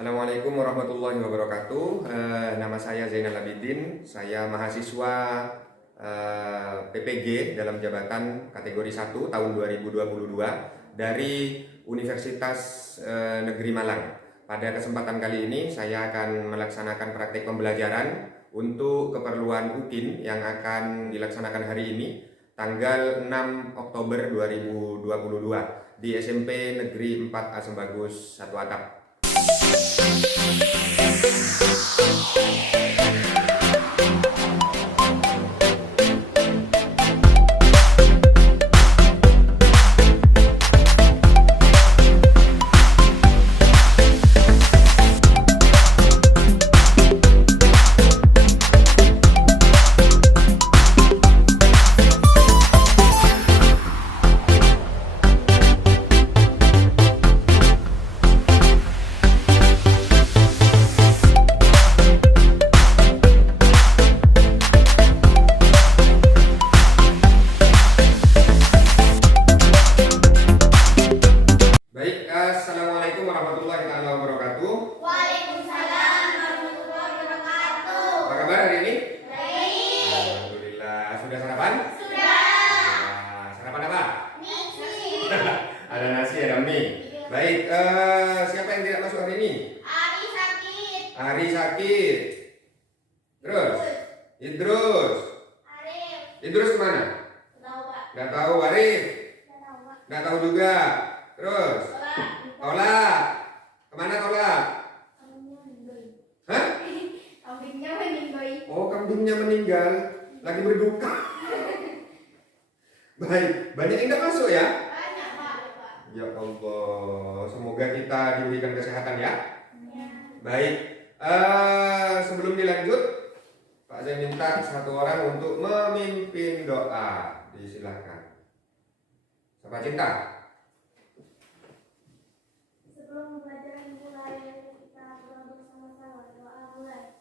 Assalamualaikum warahmatullahi wabarakatuh. Nama saya Zainal Abidin. Saya mahasiswa PPG dalam jabatan kategori 1 tahun 2022 dari Universitas Negeri Malang. Pada kesempatan kali ini saya akan melaksanakan praktik pembelajaran untuk keperluan UKIN yang akan dilaksanakan hari ini tanggal 6 Oktober 2022 di SMP Negeri 4 Asembagus 1 Atap. Assalamualaikum warahmatullahi wabarakatuh. Waalaikumsalam warahmatullahi wabarakatuh. Apa kabar hari ini? Baik. Alhamdulillah. Sudah sarapan? Sudah. Sarapan apa? Nasi. Ada nasi, ada mie. Baik. Siapa yang tidak masuk hari ini? Ari sakit. Ari sakit. Terus? Idrus. Arif. Idrus kemana? Tahu Pak. Gak tahu. Arif? Tahu Pak. Gak tahu juga. Terus? Tola. Kemana Tola? Kambingnya meninggal. Hah? Kambingnya meninggal. Oh, kambingnya meninggal. Lagi berduka. Baik. Banyak yang tidak masuk ya? Banyak Pak. Ya Allah, semoga kita diberikan kesehatan ya. Ya. Baik, sebelum dilanjut, Pak saya minta satu orang untuk memimpin doa. Disilakan. Sahabat cinta. Sebelum pembelajaran mulai, kita berdoa bersama-sama. Doa mulai.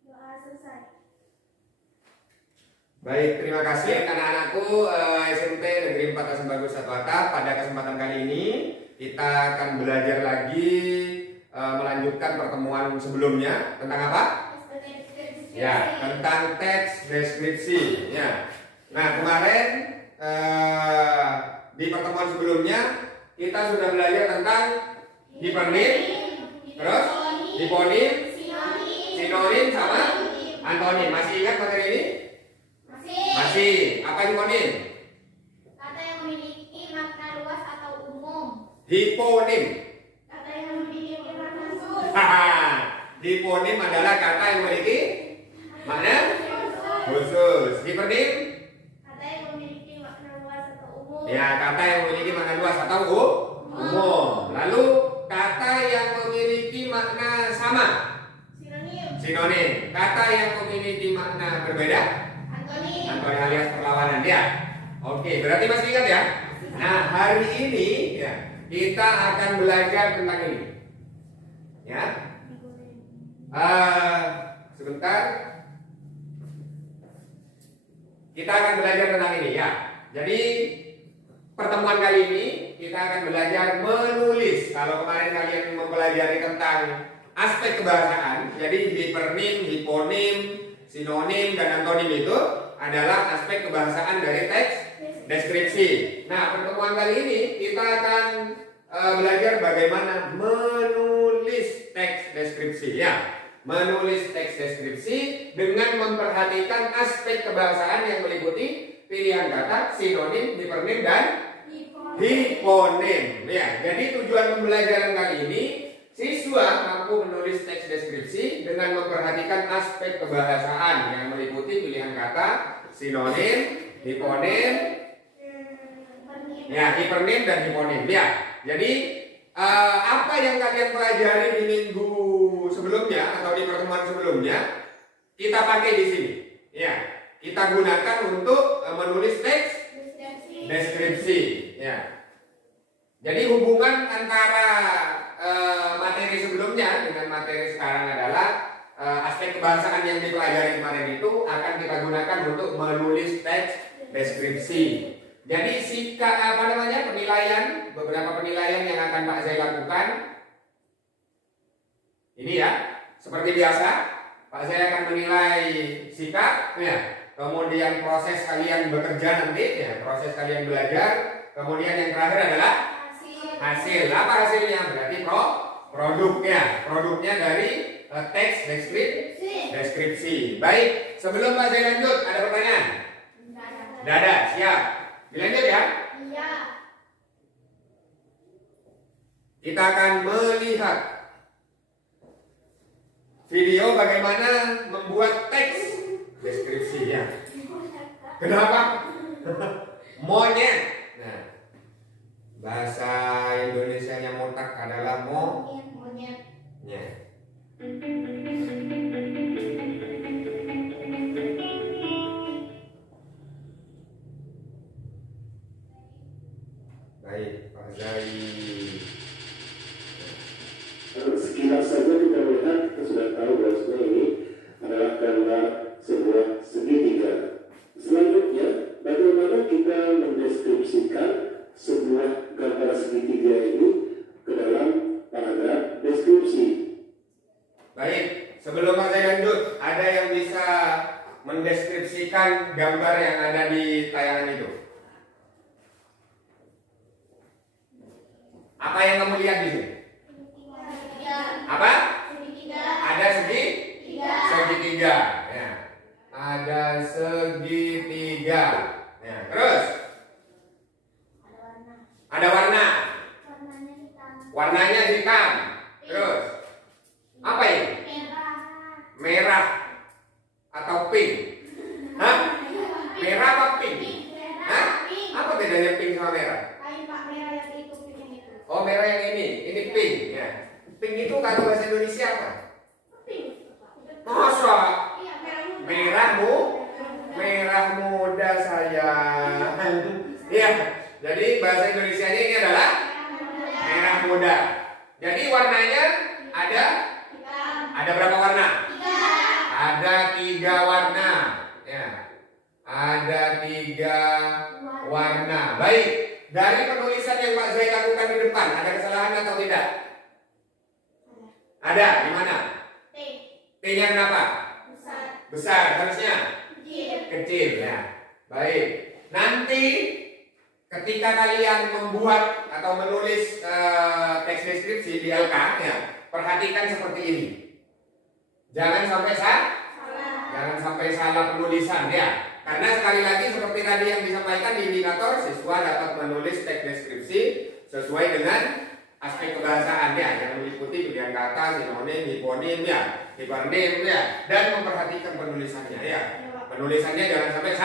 Doa selesai. Baik, terima kasih anak-anakku SMP Negeri 4 Asembagus 1 Atap. Pada kesempatan kali ini kita akan belajar lagi melanjutkan pertemuan sebelumnya tentang apa? Ya, tentang teks deskripsi. Ya. Nah, kemarin di pertemuan sebelumnya kita sudah belajar tentang hipernim, terus hiponim, sinonim sama antonim. Masih ingat materi ini? Masih. Apa hiponim? Kata yang memiliki makna luas atau umum. Hiponim. Kata yang memiliki makna khusus. Hiponim adalah kata yang memiliki makna khusus. Hipernim? Kata yang memiliki makna luas atau umum. Ya, kata yang memiliki makna luas atau umum. Lalu kata yang memiliki makna sama. Sinonim. Sinonim. Kata yang memiliki makna berbeda. Antonim. Antonim alias perlawanan ya. Oke, berarti masih ingat ya? Nah, hari ini ya, kita akan belajar tentang ini. Ya. Sebentar. Kita akan belajar tentang ini ya. Jadi pertemuan kali ini kita akan belajar menulis. Kalau kemarin kalian mempelajari tentang aspek kebahasaan, jadi hipernim, hiponim, sinonim dan antonim itu adalah aspek kebahasaan dari teks deskripsi. Nah, pertemuan kali ini kita akan belajar bagaimana menulis teks deskripsi ya. Menulis teks deskripsi dengan memperhatikan aspek kebahasaan yang meliputi pilihan kata, sinonim, hipernim dan hiponim. Ya, jadi tujuan pembelajaran kali ini siswa mampu menulis teks deskripsi dengan memperhatikan aspek kebahasaan yang meliputi pilihan kata, sinonim, hiponim, ya, hipernim dan hiponim. Ya, jadi apa yang kalian pelajari di minggu sebelumnya atau di pertemuan sebelumnya kita pakai di sini. Ya, kita gunakan untuk menulis teks deskripsi. Ya. Jadi hubungan antara materi sebelumnya dengan materi sekarang adalah aspek kebahasaan yang dipelajari kemarin itu akan kita gunakan untuk menulis teks deskripsi. Jadi penilaian, beberapa penilaian yang akan Pak Zai lakukan. Ini ya, seperti biasa, Pak Zai akan menilai sikap, ya. Kemudian proses kalian bekerja nanti, ya, proses kalian belajar. Kemudian yang terakhir adalah hasil. Apa hasilnya? Berarti produknya. Produknya dari teks deskripsi. Baik, sebelum Pak Zai lanjut, ada pertanyaan? Tidak ada, siap. Dilanjut ya. Iya. Kita akan melihat video bagaimana membuat teks deskripsi ya. Kenapa? Monyet. Nah, bahasa Indonesianya montak adalah Monyet. monyet. Baik, Pak Zai. Sekilas saja kita melihat, kita sudah tahu bahwa ini adalah gambar sebuah segitiga. Selanjutnya, bagaimana kita mendeskripsikan sebuah gambar segitiga ini ke dalam paragraf deskripsi. Baik, sebelum Pak Zai lanjut, ada yang bisa mendeskripsikan gambar yang ada di tayangan itu? Apa yang kamu lihat di sini? Apa? Ada segitiga. Ya. Ada segitiga. Ya. Terus? Ada warna. Warnanya hitam. Terus? Apa ini? Merah atau pink? Hah? Merah apa pink? Hah? Apa bedanya pink sama merah? Oh, merah yang ini pink ya. Pink itu kata bahasa Indonesia apa? Masa? Merah muda sayang. Iya. Jadi bahasa Indonesianya ini adalah merah muda. Jadi warnanya ada berapa warna? Ada 3 warna. Ya. Ada 3 warna. Baik. Dari penulisan yang Pak Zai lakukan di depan, ada kesalahan atau tidak? Ada, di mana? T-nya kenapa? Besar, harusnya? Kecil, ya. Baik. Nanti ketika kalian membuat atau menulis teks deskripsi di LK, ya, perhatikan seperti ini. Jangan sampai salah penulisan, ya. Karena sekali lagi seperti tadi yang disampaikan di indikator, siswa dapat menulis teks deskripsi sesuai dengan aspek kebahasaan ya, yang meliputi pilihan kata, sinonim, hiponim ya, hipernim ya, dan memperhatikan penulisannya ya. Penulisannya jangan sampai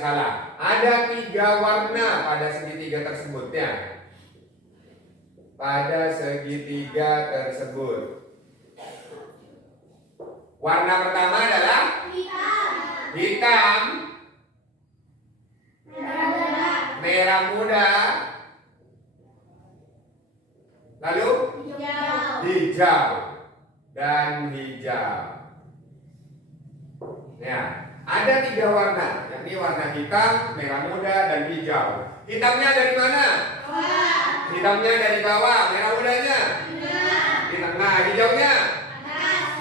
salah. Ada 3 warna pada segitiga tersebut ya. Pada segitiga tersebut. Warna pertama adalah hitam, merah muda, lalu hijau dan hijau. Ya, ada 3 warna, yakni warna hitam, merah muda dan hijau. Hitamnya dari mana? Hitamnya dari bawah, merah mudanya di tengah, hijaunya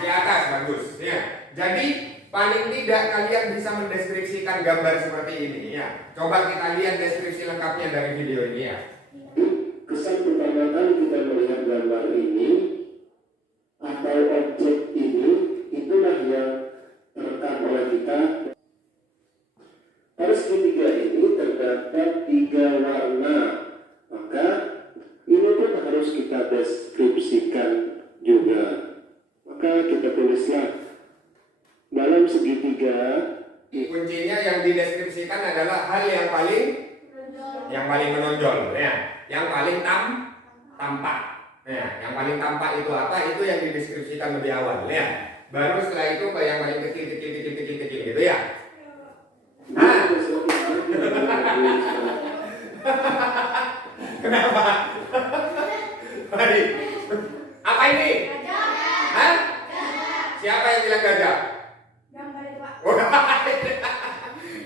di atas. Bagus. Ya, jadi paling tidak kalian bisa mendeskripsikan gambar seperti ini ya. Coba kita lihat deskripsi lengkapnya dari video ini ya. Kesan pertama kali kita melihat gambar ini atau objek ini, itulah yang terekam oleh kita. Pada segitiga ini terdapat 3 warna, maka ini pun harus kita deskripsikan juga. Maka kita tulislah dalam segitiga. Kuncinya yang dideskripsikan adalah hal yang paling menonjol ya, yang paling tampak. Ya, yang paling tampak itu apa? Itu yang dideskripsikan lebih awal ya. Baru setelah itu yang paling kecil gitu ya. Kenapa? Baik. Apa ini? Hah? Siapa yang bilang gajah? Gambar itu, Pak.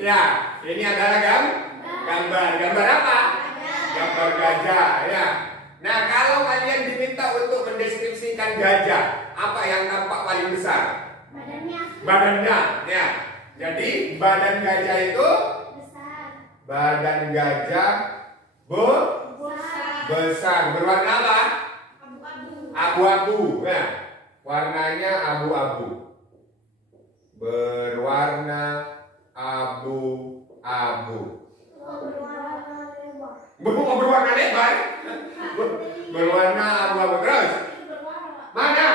Ya, ini adalah gambar. Gambar apa? Gambar gajah, ya. Nah, kalau kalian diminta untuk mendeskripsikan gajah, apa yang tampak paling besar? Badannya Badannya, ya. Jadi badan gajah itu, besar. badan gajah Besar. besar. Berwarna apa? Abu-abu. Abu-abu. Ya. Warnanya abu-abu. Berwarna abu-abu. Berwarna lebar. Berwarna lebar. Berwarna abu-abu. Terus Berwarna. mana?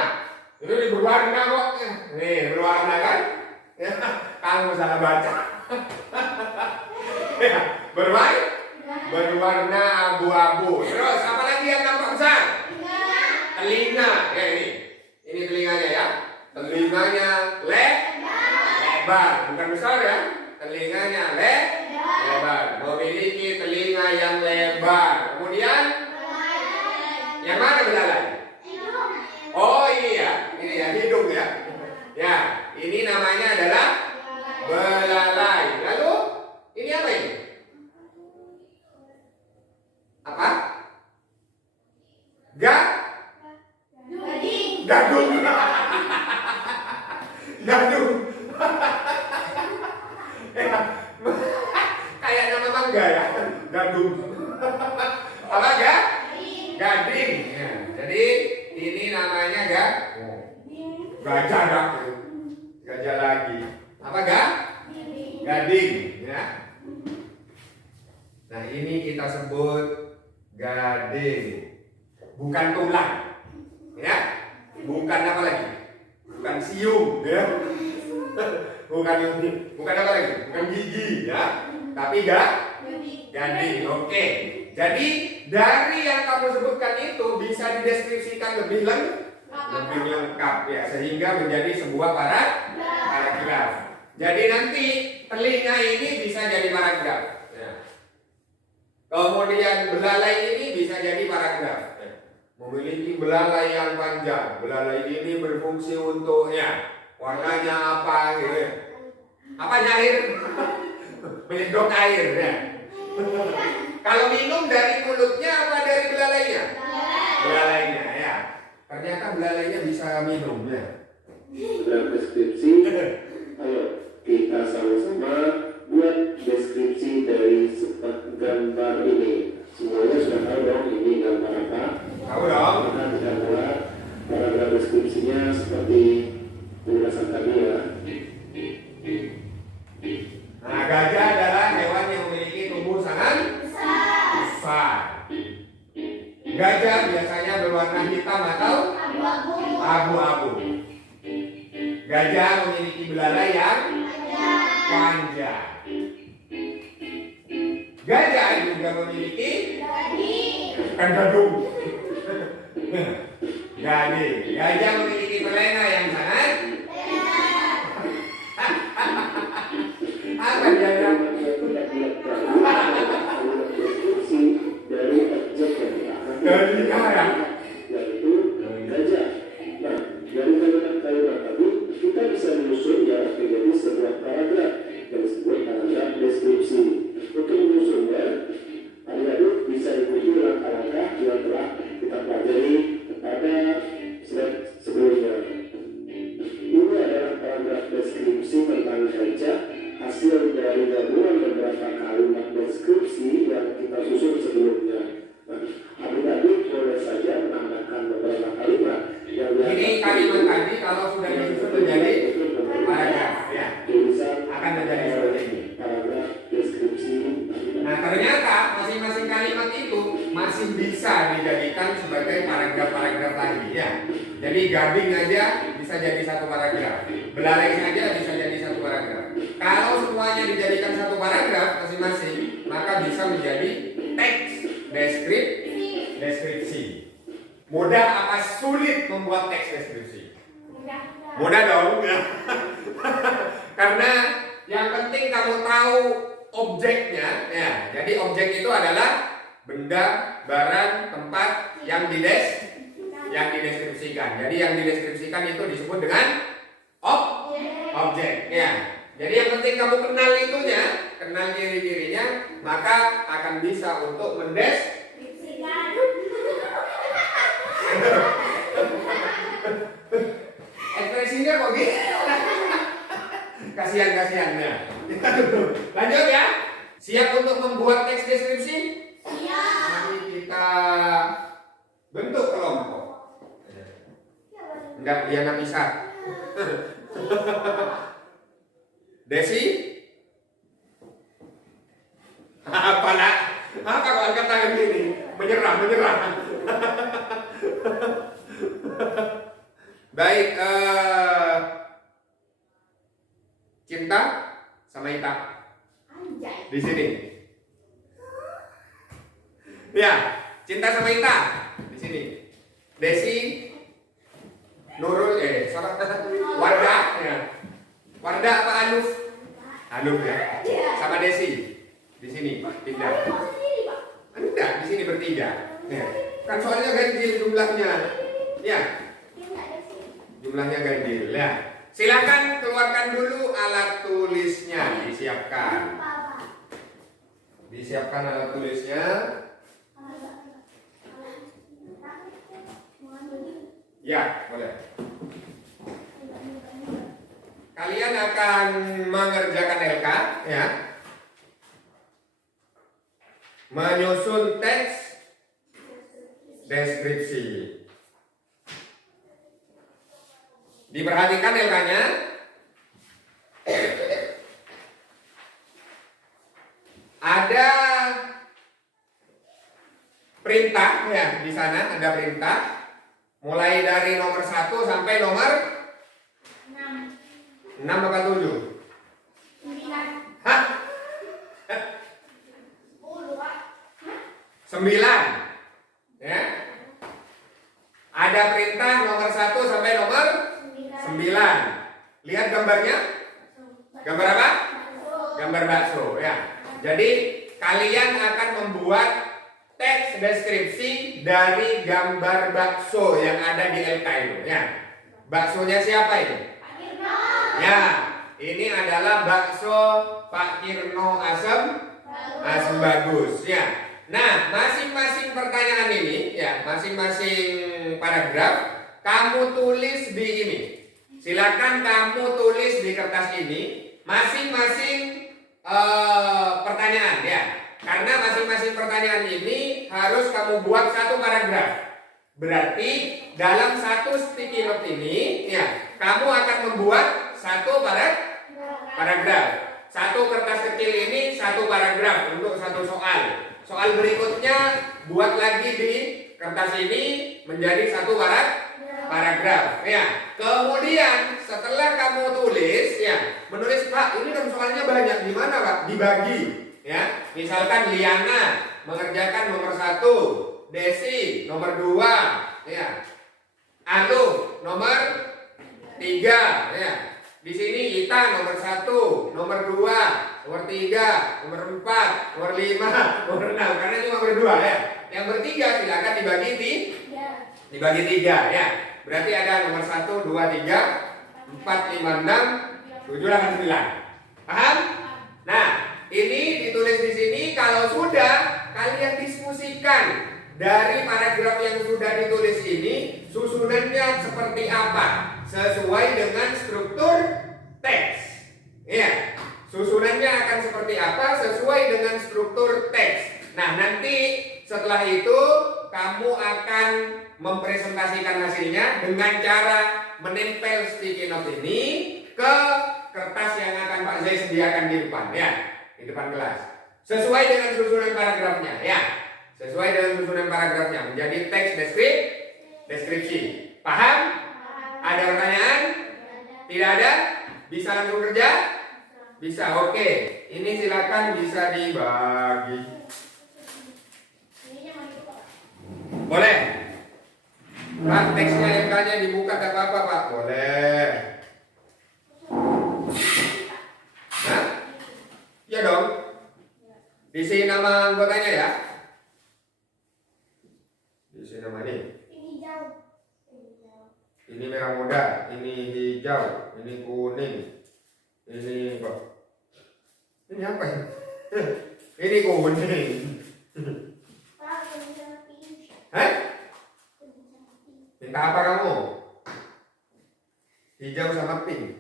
Ini berwarna kok. Nih berwarna kan? Ya, kamu salah baca. Ya, berwarna abu-abu. Terus apa lagi yang nampak besar? Telinga. Ya ini telinganya ya. Telinganya lebar, bukan besar ya. Telinganya lebar. Memiliki telinga yang lebar. Kemudian yang mana belalai? Oh ini ya hidung ya. Ya, ini namanya adalah belalai. Lalu ini apa ini? Apa? Gadung. Gadung. Kayak nama mangga ya. Gadung. Apa ya? Gading. Ya, jadi ini namanya gajah dah. Gajah lagi. Apa gading ya. Nah, ini kita sebut gading. Bukan tulang. Ya. Bukan apa lagi? Bukan siung ya. Bukan apa lagi? Bukan gigi ya. Tapi gading. Oke. Jadi dari yang kamu sebutkan itu bisa dideskripsikan lebih lengkap ya, sehingga menjadi sebuah paragraf. Jadi nanti telinga ini bisa jadi paragraf ya. Kemudian belalai ini bisa jadi paragraf ya. Memiliki belalai yang panjang. Belalai ini berfungsi untuk ya, warnanya apa gitu ya. Apa air? Menyedot air ya. Kalau minum dari mulutnya apa dari belalainya? Belalainya ya. Ternyata belalainya bisa minum ya. Dalam deskripsi, ayo kita sama-sama buat deskripsi dari gambar ini. Semuanya sudah tahu dong ini gambar apa? Tahu dong. Kita bisa buat paragraf deskripsinya seperti penjelasan tadi ya. Nah, gajah adalah hewan yang memiliki tubuh sangat besar. Gajah biasanya berwarna hitam atau abu-abu. Gajah memiliki belalai yang panjang. Gajah juga memiliki gadung. Gading. Gajah memiliki telinga yang sangat apa dia? Deskripsi dari objek yang kita akan Dari sekarang. yaitu gajah. Nah, dari kalimat tadi kita bisa menyusunnya menjadi sebuah paragraf yang disebut paragraf deskripsi. Untuk menyusunnya, adik-adik bisa ikuti langkah-langkah yang telah kita pelajari pada slide sebelumnya. Ini adalah paragraf deskripsi tentang gajah, hasil dari gabungan beberapa kalimat deskripsi yang kita susun sebelumnya. Nah, adik-adik boleh saja menambahkan beberapa kalimat yang Ini kalimat tadi kalau sudah disusun menjadi paragraf ya, akan menjadi seperti ini. paragraf deskripsi. Nah, ternyata masing-masing kalimat itu masih bisa dijadikan sebagai paragraf-paragraf lagi ya. Jadi gading aja bisa jadi satu paragraf. Belalai saja bisa jadi satu paragraf. Kalau semuanya dijadikan satu paragraf masing-masing, maka bisa menjadi teks deskripsi. Mudah apa sulit membuat teks deskripsi? Mudah dong ya. Karena yang penting kamu tahu objeknya ya. Jadi objek itu adalah benda, barang, tempat yang dideskripsikan. Jadi yang dideskripsikan itu disebut dengan objek. Ya. Jadi yang penting kamu kenal itunya, kenal ciri-cirinya, maka akan bisa untuk Deskripsikan. ekspresinya kok gitu. Kasihan-kasihan ya. Lanjut ya. Siap untuk membuat teks deskripsi? Siap. Mari kita bentuk kelompok. Enggak, dia nggak bisa. Desi? Apa nak? Apa kok angkat tangan gini? Menyerah. Baik, Cinta sama Ita Anjay. di sini. Ya, Cinta sama Ita di sini. Desi, Nurul, Wardah, ya. Wardah apa Anuf? Anuf ya. Sama Desi di sini, tiga. Kau sendiri, Pak. Enggak, di sini bertiga. Ya. Kan soalnya ganjil jumlahnya. Ya, Dia nggak ada sih. jumlahnya ganjil. Ya. Silakan keluarkan dulu alat tulisnya, disiapkan. Apa? Disiapkan alat tulisnya. Ya, boleh. Kalian akan mengerjakan LK, ya. Menyusun teks deskripsi. Diperhatikan LK-nya. Ada perintah ya, di sana ada perintah. Mulai dari nomor 1 sampai nomor 6 apa 7? 9. Hah? 10, Pak. 9. Ya. Ada perintah nomor 1 sampai nomor 9. Lihat gambarnya. Gambar apa? Gambar bakso ya. Jadi kalian akan membuat teks deskripsi dari gambar bakso yang ada di LK itu ya. Baksonya siapa ini? Pak Kirno. Ya, ini adalah bakso Pak Kirno Asem Bagus ya. Nah, masing-masing pertanyaan ini ya, masing-masing paragraf kamu tulis di ini. Silakan kamu tulis di kertas ini masing-masing pertanyaan ya. Karena masing-masing pertanyaan ini harus kamu buat satu paragraf. Berarti dalam satu sticky note ini ya, kamu akan membuat satu paragraf. Satu kertas kecil ini satu paragraf untuk satu soal. Soal berikutnya buat lagi di kertas ini menjadi satu paragraf ya. Kemudian setelah kamu tulis ya, menulis Pak, ini kan soalnya banyak, gimana Pak? Dibagi ya. Misalkan Liana mengerjakan nomor 1, Desi nomor 2 ya, Anu nomor 3 ya. Di sini Ita nomor 1, nomor 2, nomor 3, nomor 4, nomor 5, nomor 6, karena cuma berdua ya. Yang bertiga silakan dibagi 3 ya. Berarti ada nomor 1, 2, 3, 4, 5, 6, 7, 8, 9. Paham? Nah, ini ditulis di sini. Kalau sudah, kalian diskusikan dari paragraf yang sudah ditulis ini, susunannya seperti apa sesuai dengan struktur teks. Ya, susunannya akan seperti apa sesuai dengan struktur teks. Nah, nanti setelah itu kamu akan mempresentasikan hasilnya dengan cara menempel sticky note ini ke kertas yang akan Pak Zai sediakan di depan ya, di depan kelas. Sesuai dengan susunan paragrafnya ya. Sesuai dengan susunan paragrafnya menjadi teks deskripsi. Paham? Ada pertanyaan? Tidak ada? Bisa langsung kerja? Bisa, oke. Ini silakan bisa dibagi. Boleh. Pak, teksnya MK-nya dibuka gak apa-apa Pak? Boleh. Hah? Ya dong. Diisi nama anggotanya ya. Diisi nama ini. Ini Ini merah muda, ini hijau, ini kuning, ini apa? Ini apa ya? Ini kuning. Pak, kuning sama pink. Hah? Kuning sama pink. Minta apa kamu? Hijau sama pink.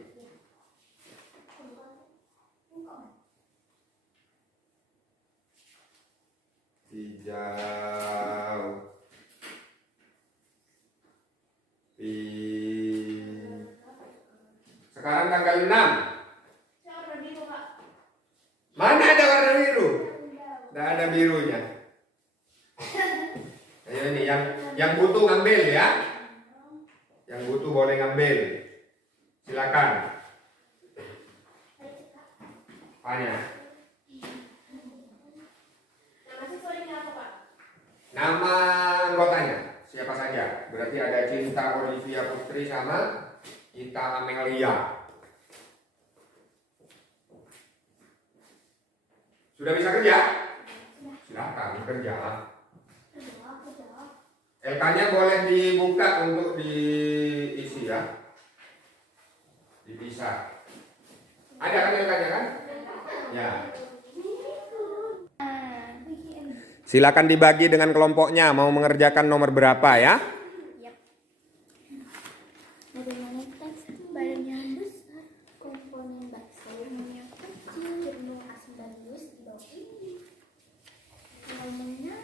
Hijau, pink. Sekarang tanggal 6. Saya warna biru, Pak. Mana ada warna biru? Tidak ada birunya. Ayo ini yang butuh ngambil ya. Yang butuh boleh ngambil. Silakan. Apanya? Nama siswa ini apa, Pak? Nama anggotanya siapa saja? Berarti ada Cinta Olivia Putri sama Ita Amelia. Sudah bisa kerja? Silakan kerja. LK-nya boleh dibuka untuk diisi ya. Dipisah. Ada kan LK-nya kan? Ya. Silakan dibagi dengan kelompoknya. Mau mengerjakan nomor berapa ya? Bagaimana teks badannya besar, komponen baksonya kecil, jenuh asam dan lus di bawah ini. Komponennya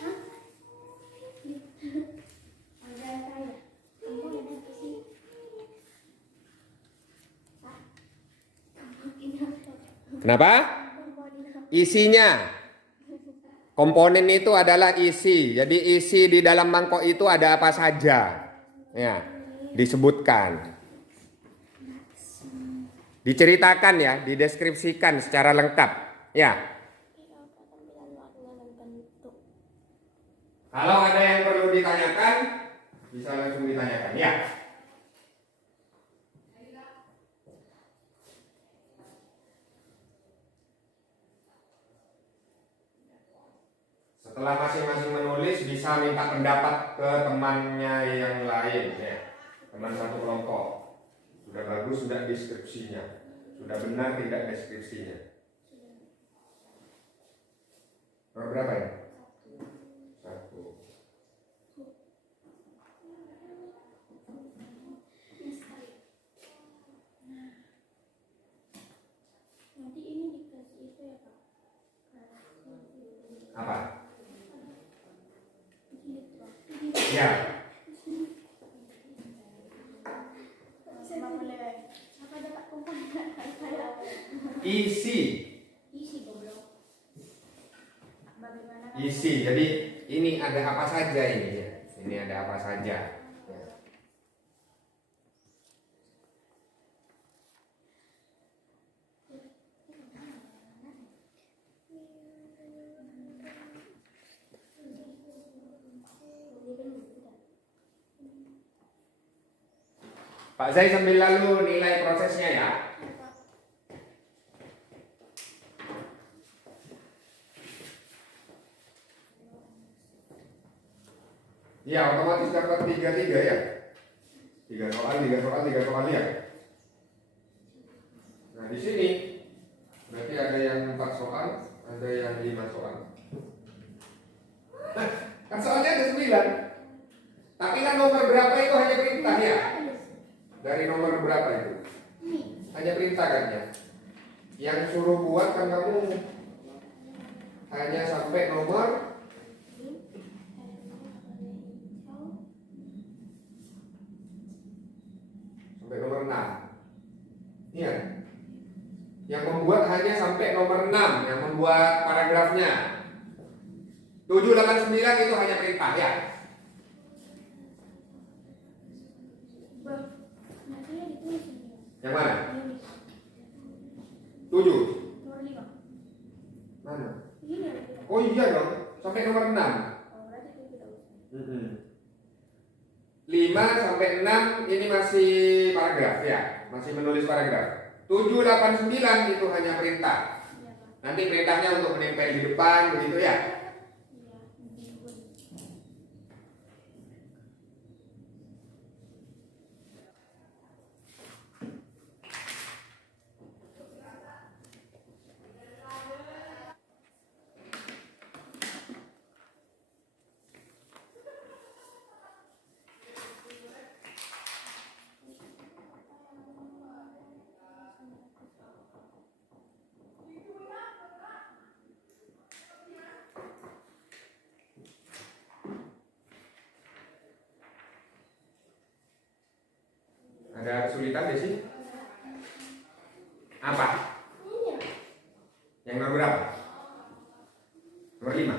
hah? Ada saya. Komponennya apa sih? Pak, komponen apa? Kenapa? Komponen apa? Isinya. Komponen itu adalah isi. Jadi isi di dalam mangkok itu ada apa saja. Ya, disebutkan. Diceritakan ya, dideskripsikan secara lengkap. Ya. Kalau ada yang perlu ditanyakan, bisa langsung ditanyakan ya. Setelah masing-masing menulis, bisa minta pendapat ke temannya yang lain ya. Teman satu kelompok. Sudah bagus tidak deskripsinya? Sudah benar tidak deskripsinya? Nomor berapa ya? 1. Nanti ini dikasih itu ya, Pak. Apa? Ya. Isi. Isi. Jadi ini ada apa saja ini ya. Ini ada apa saja. Ya. Pak Zai sambil lalu nilai prosesnya ya. Ya otomatis dapat 3 ya. 3 soal ya. Nah di sini berarti ada yang 4 soal, ada yang 5 soal. Kan soalnya ada 9. Tapi kan nomor berapa itu hanya perintah ya. Dari nomor berapa itu? Hanya perintah kan ya. Yang suruh buat kan kamu hanya sampai nomor sampai nomor 6. Iya. Yang membuat hanya sampai nomor 6, yang membuat paragrafnya. 7, 8, 9 itu hanya perintah ya. Yang mana? 7. Mana? Oh iya dong, sampai nomor 6. 5 sampai 6 ini masih paragraf ya, masih menulis paragraf. 7, 8, 9 itu hanya perintah. Nanti perintahnya untuk menempel di depan begitu ya. kesulitan Desi? Apa? Yang nomor berapa? Nomor 5.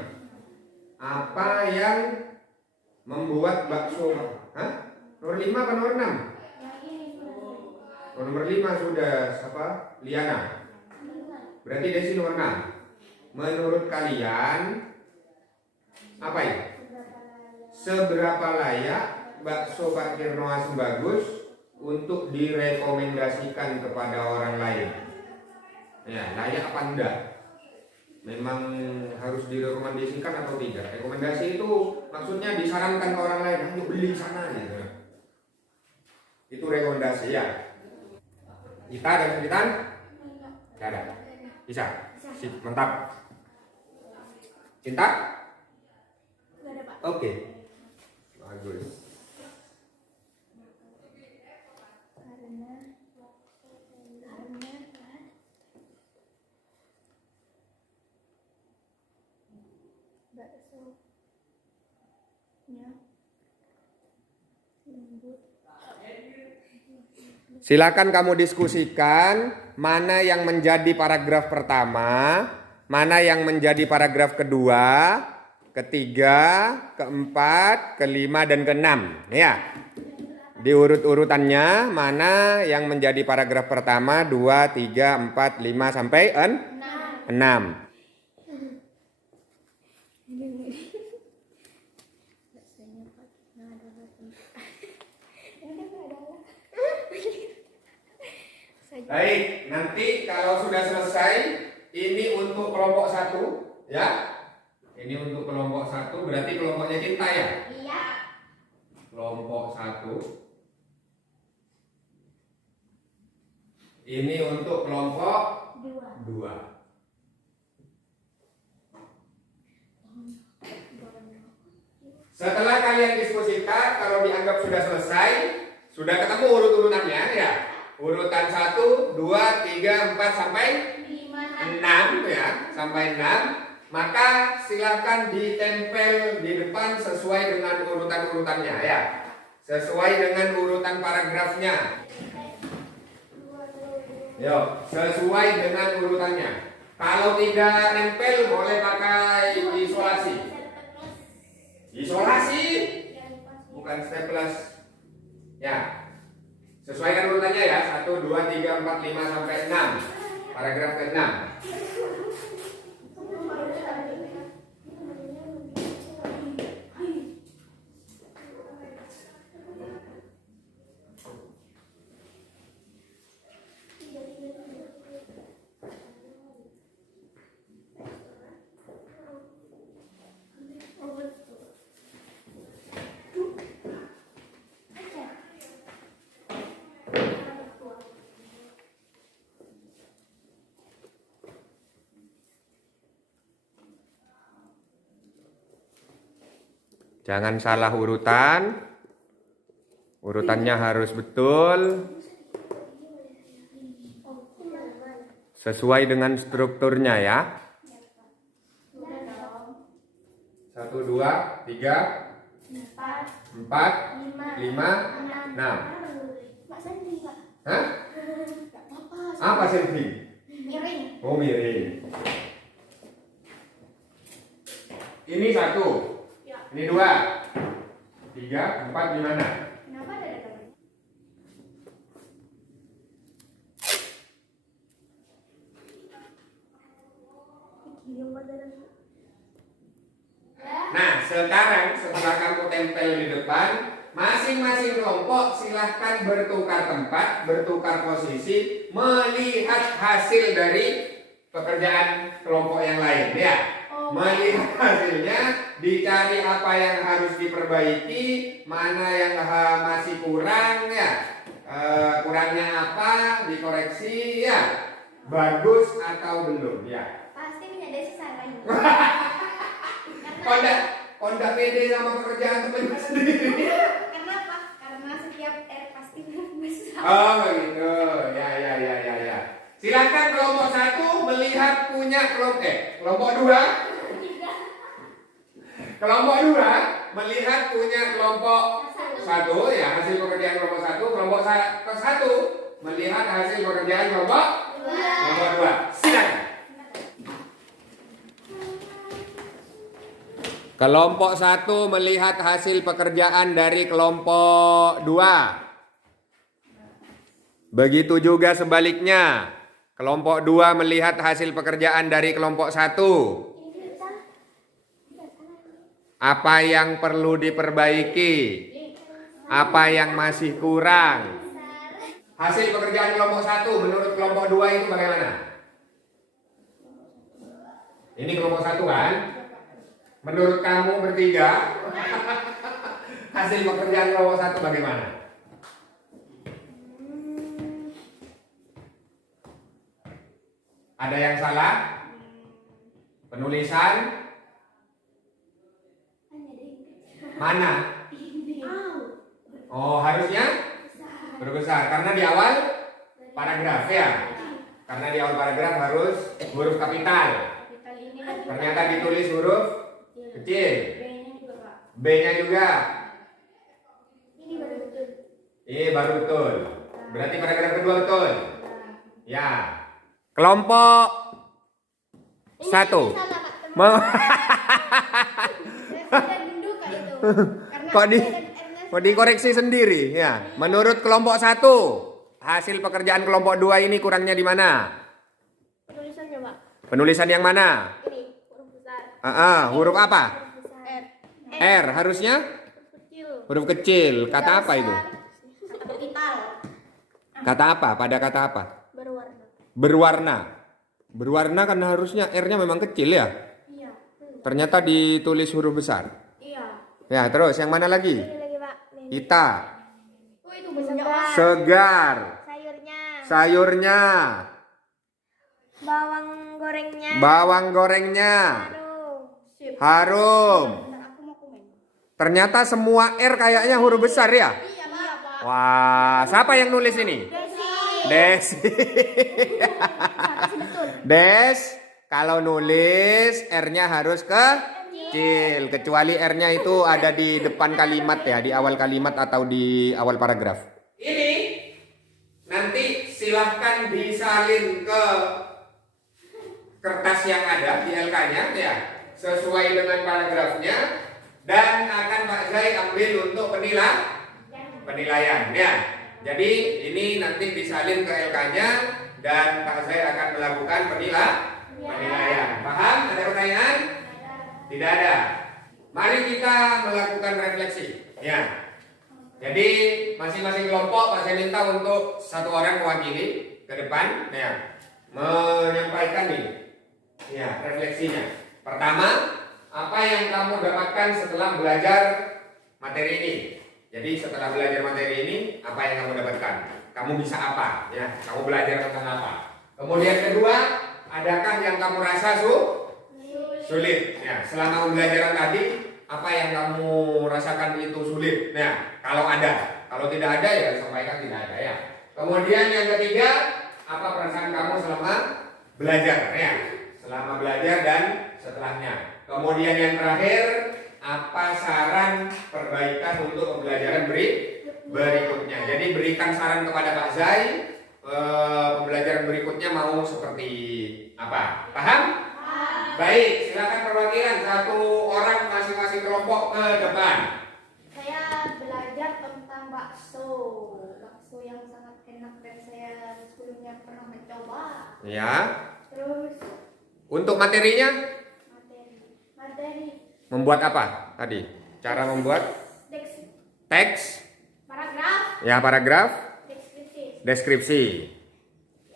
Apa yang membuat bakso? Hah? Nomor 5 apa nomor 6? Oh, nomor 5 sudah apa? Liana. Berarti Desi nomor 6. Menurut kalian apa ya? Seberapa layak bakso Pak Kirno Asem Bagus untuk direkomendasikan kepada orang lain? Ya, layak apa enggak? Memang harus direkomendasikan atau tidak? Rekomendasi itu maksudnya disarankan ke orang lain, ayo beli sana gitu. Itu rekomendasi ya. Kita ada kesulitan? Tidak ada. Bisa. Sip, mantap. Cinta? Nggak ada, Pak. Oke. Bagus. Karena baksonya lembut. Silakan kamu diskusikan mana yang menjadi paragraf pertama, mana yang menjadi paragraf kedua, ketiga, keempat, kelima, dan keenam. Ya, diurut-urutannya mana yang menjadi paragraf pertama, 2, 3, 4, 5, sampai 6. Baksonya Pak adalah tempat. Ini kan adalah. Baik, nanti kalau sudah selesai, ini untuk kelompok 1, ya. Ini untuk kelompok 1, berarti kelompoknya Cinta ya? Iya. Kelompok 1. Ini untuk kelompok 2. Setelah kalian diskusikan, kalau dianggap sudah selesai, sudah ketemu urut-urutannya ya. Urutan 1, 2, 3, 4 sampai 6 ya, sampai 6. Maka silakan ditempel di depan sesuai dengan urutan-urutannya ya. Sesuai dengan urutan paragrafnya. Yo, sesuai dengan urutannya. Kalau tidak nempel boleh pakai isolasi. Isolasi bukan staples. Ya. Sesuaikan urutannya ya. 1, 2, 3, 4, 5 sampai 6. Paragraf ke-6. Jangan salah urutan. Urutannya harus betul. Sesuai dengan strukturnya ya. 1, 2, 3, 4, 5, 6. Pak Sandi, Pak. Hah? Nggak apa-apa. Apa sentri? Miring. Oh, miring. Ini 1. Ini 2, 3, 4 gimana? Kenapa ada gambar? Nah, sekarang setelah kamu tempel di depan, masing-masing kelompok silahkan bertukar tempat, bertukar posisi, melihat hasil dari pekerjaan kelompok yang lain ya. Melihat hasilnya, dicari apa yang harus diperbaiki, mana yang masih kurang ya, kurangnya apa, dikoreksi ya, bagus atau belum ya. Pasti punya Desi salah. Kondak pede sama pekerjaan teman sendiri. Kenapa? Karena setiap pasti besar. Oh begitu, ya. Silakan kelompok 1 melihat punya kelompok 2. Kelompok 2 melihat punya kelompok satu ya, hasil pekerjaan kelompok satu. Satu melihat hasil pekerjaan kelompok dua. Silakan. Kelompok satu melihat hasil pekerjaan dari kelompok dua. Begitu juga sebaliknya. Kelompok 2 melihat hasil pekerjaan dari kelompok 1. Apa yang perlu diperbaiki? Apa yang masih kurang? Hasil pekerjaan kelompok 1 menurut kelompok 2 itu bagaimana? Ini kelompok 1 kan? Menurut kamu bertiga, hasil pekerjaan kelompok 1 bagaimana? Ada yang salah? Penulisan? Mana? Oh, harusnya berbesar karena di awal paragraf ya. Karena di awal paragraf harus huruf kapital. Ternyata ditulis huruf kecil. B-nya juga. Ini baru betul. Berarti paragraf kedua betul. Ya. Kelompok 1. Kok dikoreksi sendiri ya. Menurut kelompok 1, hasil pekerjaan kelompok 2 ini kurangnya di mana? Penulisannya, Pak. Penulisan yang mana? Ini huruf besar. Huruf apa? R. R harusnya? Kecil. Huruf kecil. Kata apa itu? Kapital. Kata apa? Pada kata apa? Berwarna. Berwarna. Berwarna kan harusnya R-nya memang kecil ya. Iya. Ternyata ditulis huruf besar. Iya. Ya, terus yang mana lagi? Ini lagi, Pak. Ini. Ita. Oh, itu benar. Segar. Sayurnya. Sayurnya. Bawang gorengnya. Bawang gorengnya. Harum. Sip. Harum. Bentar, aku mau komen. Ternyata semua R kayaknya huruf besar ya. Iya, Pak. Wah, siapa yang nulis ini? Desi. Betul. Des, kalau nulis R-nya harus kecil, kecuali R-nya itu ada di depan kalimat ya, di awal kalimat atau di awal paragraf. Ini nanti silahkan disalin ke kertas yang ada di LK-nya ya, sesuai dengan paragrafnya, dan akan Pak Zai ambil untuk penilaian ya. Jadi ini nanti disalin ke LK-nya dan Pak Zai akan melakukan penilaian. Paham? Ada pertanyaan? Tidak ada. Mari kita melakukan refleksi. Ya. Jadi masing-masing kelompok Pak Zai minta untuk satu orang mewakili ke depan, ya, menyampaikan ini, ya, refleksinya. Pertama, apa yang kamu dapatkan setelah belajar materi ini? Jadi setelah belajar materi ini, apa yang kamu dapatkan? Kamu bisa apa? Ya, kamu belajar tentang apa? Kemudian kedua, adakah yang kamu rasa sulit? Ya, selama pembelajaran tadi, apa yang kamu rasakan itu sulit? Nah, kalau ada, kalau tidak ada ya sampaikan tidak ada ya. Kemudian yang ketiga, apa perasaan kamu selama belajar? Ya, selama belajar dan setelahnya. Kemudian yang terakhir, apa saran perbaikan untuk pembelajaran berikutnya? Jadi berikan saran kepada Pak Zai, pembelajaran berikutnya mau seperti apa? Paham? Baik, silakan perwakilan satu orang masing-masing kelompok ke depan. Saya belajar tentang bakso yang sangat enak dan saya sebelumnya pernah mencoba. Ya. Terus Untuk materinya? Materi. Membuat apa tadi? Cara membuat teks? Paragraf. Ya, paragraf. Deskripsi. Deskripsi.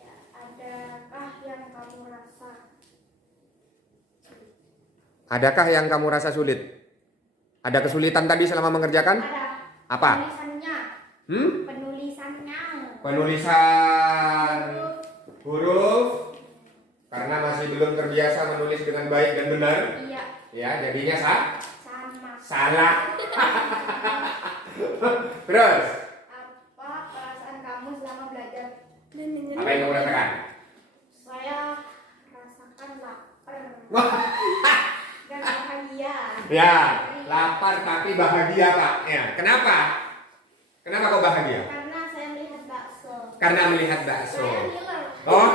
Ya, adakah yang kamu rasa? Adakah yang kamu rasa sulit? Ada kesulitan tadi selama mengerjakan? Ada. Apa? Penulisannya. Penulisannya. Penulisan huruf. Karena masih belum terbiasa menulis dengan baik dan benar. Iya. Ya, jadinya Sama. salah. Terus, Apa perasaan kamu selama belajar? apa yang kamu rasakan? Saya rasakan lapar dan bahagia. Ya, lapar tapi bahagia Pak. Ya, kenapa? Kenapa kau bahagia? Karena saya melihat bakso. Karena melihat bakso. Saya ngiler. Oh.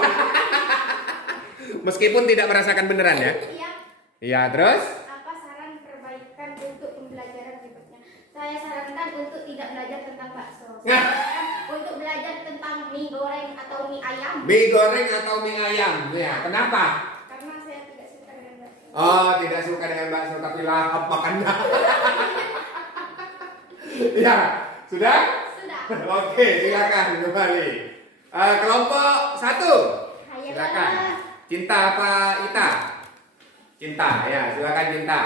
Meskipun tidak merasakan beneran ya? Iya. Iya, terus? Apa saran perbaikan untuk pembelajaran berikutnya? Saya sarankan untuk tidak belajar tentang bakso. Untuk belajar tentang mie goreng atau mie ayam. Mie goreng atau mie ayam? Ya, kenapa? Karena saya tidak suka dengan bakso. Oh, tidak suka dengan bakso tapi lahap makannya. Ya, sudah? Sudah. Oke, silakan kembali. Kelompok 1. Saya Silakan. Cinta apa Ita? Cinta, ya, silakan Cinta.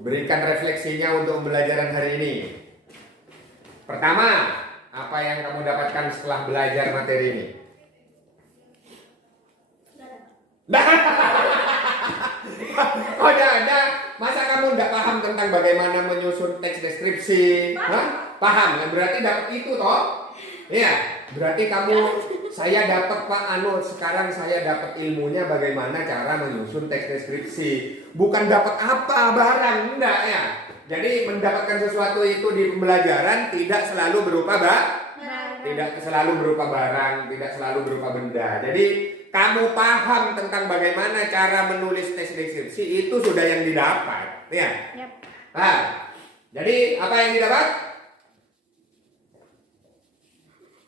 Berikan refleksinya untuk pembelajaran hari ini. Pertama, apa yang kamu dapatkan setelah belajar materi ini? Oh, ada. Masa kamu tidak paham tentang bagaimana menyusun teks deskripsi? Hah? Paham? Nah, berarti dapat itu toh? Iya. Berarti saya dapat Pak sekarang saya dapat ilmunya bagaimana cara menyusun teks deskripsi. Bukan dapat apa barang, enggak ya. Jadi mendapatkan sesuatu itu di pembelajaran tidak selalu berupa tidak selalu berupa barang, tidak selalu berupa benda. Jadi kamu paham tentang bagaimana cara menulis teks deskripsi itu sudah yang didapat, ya. Yep. Nah, jadi apa yang didapat?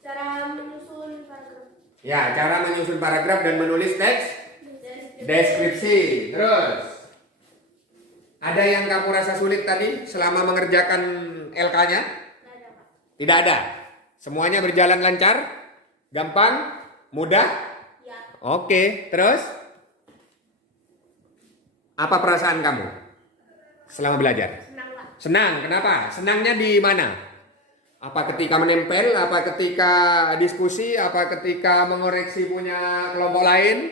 Cara menyusun paragraf. Ya, cara menyusun paragraf dan menulis teks deskripsi. Terus, ada yang kamu rasa sulit tadi selama mengerjakan LK-nya? Tidak ada. Semuanya berjalan lancar, gampang, mudah. Ya. Oke, terus apa perasaan kamu selama belajar? Senang lah. Senang, kenapa? Senangnya di mana? Apa ketika menempel, apa ketika diskusi, apa ketika mengoreksi punya kelompok lain?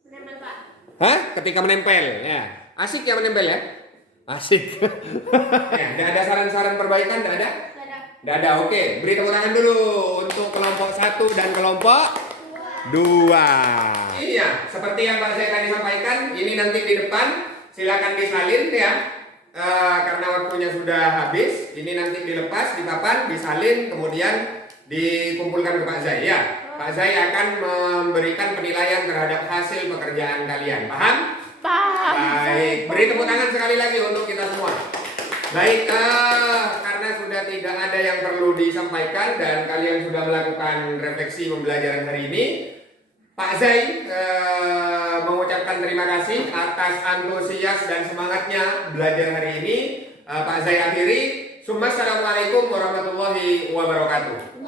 Menempel Pak. Hah? Ketika menempel, ya. Asik ya menempel ya? Asik. Ya, tidak ada saran-saran perbaikan, tidak ada? Tidak ada, oke. Beri tepuk tangan dulu untuk kelompok 1 dan kelompok 2. Iya, seperti yang Pak Zai tadi sampaikan, ini nanti di depan silakan disalin ya. Karena waktunya sudah habis, ini nanti dilepas di papan, disalin, kemudian dikumpulkan ke Pak Zai ya. Pak Zai akan memberikan penilaian terhadap hasil pekerjaan kalian. Paham? Paham. Baik, beri tepuk tangan sekali lagi untuk kita semua. Baik, karena sudah tidak ada yang perlu disampaikan dan kalian sudah melakukan refleksi pembelajaran hari ini, Pak Zai mengucapkan terima kasih atas antusias dan semangatnya belajar hari ini. Pak Zai akhiri. Assalamualaikum warahmatullahi wabarakatuh.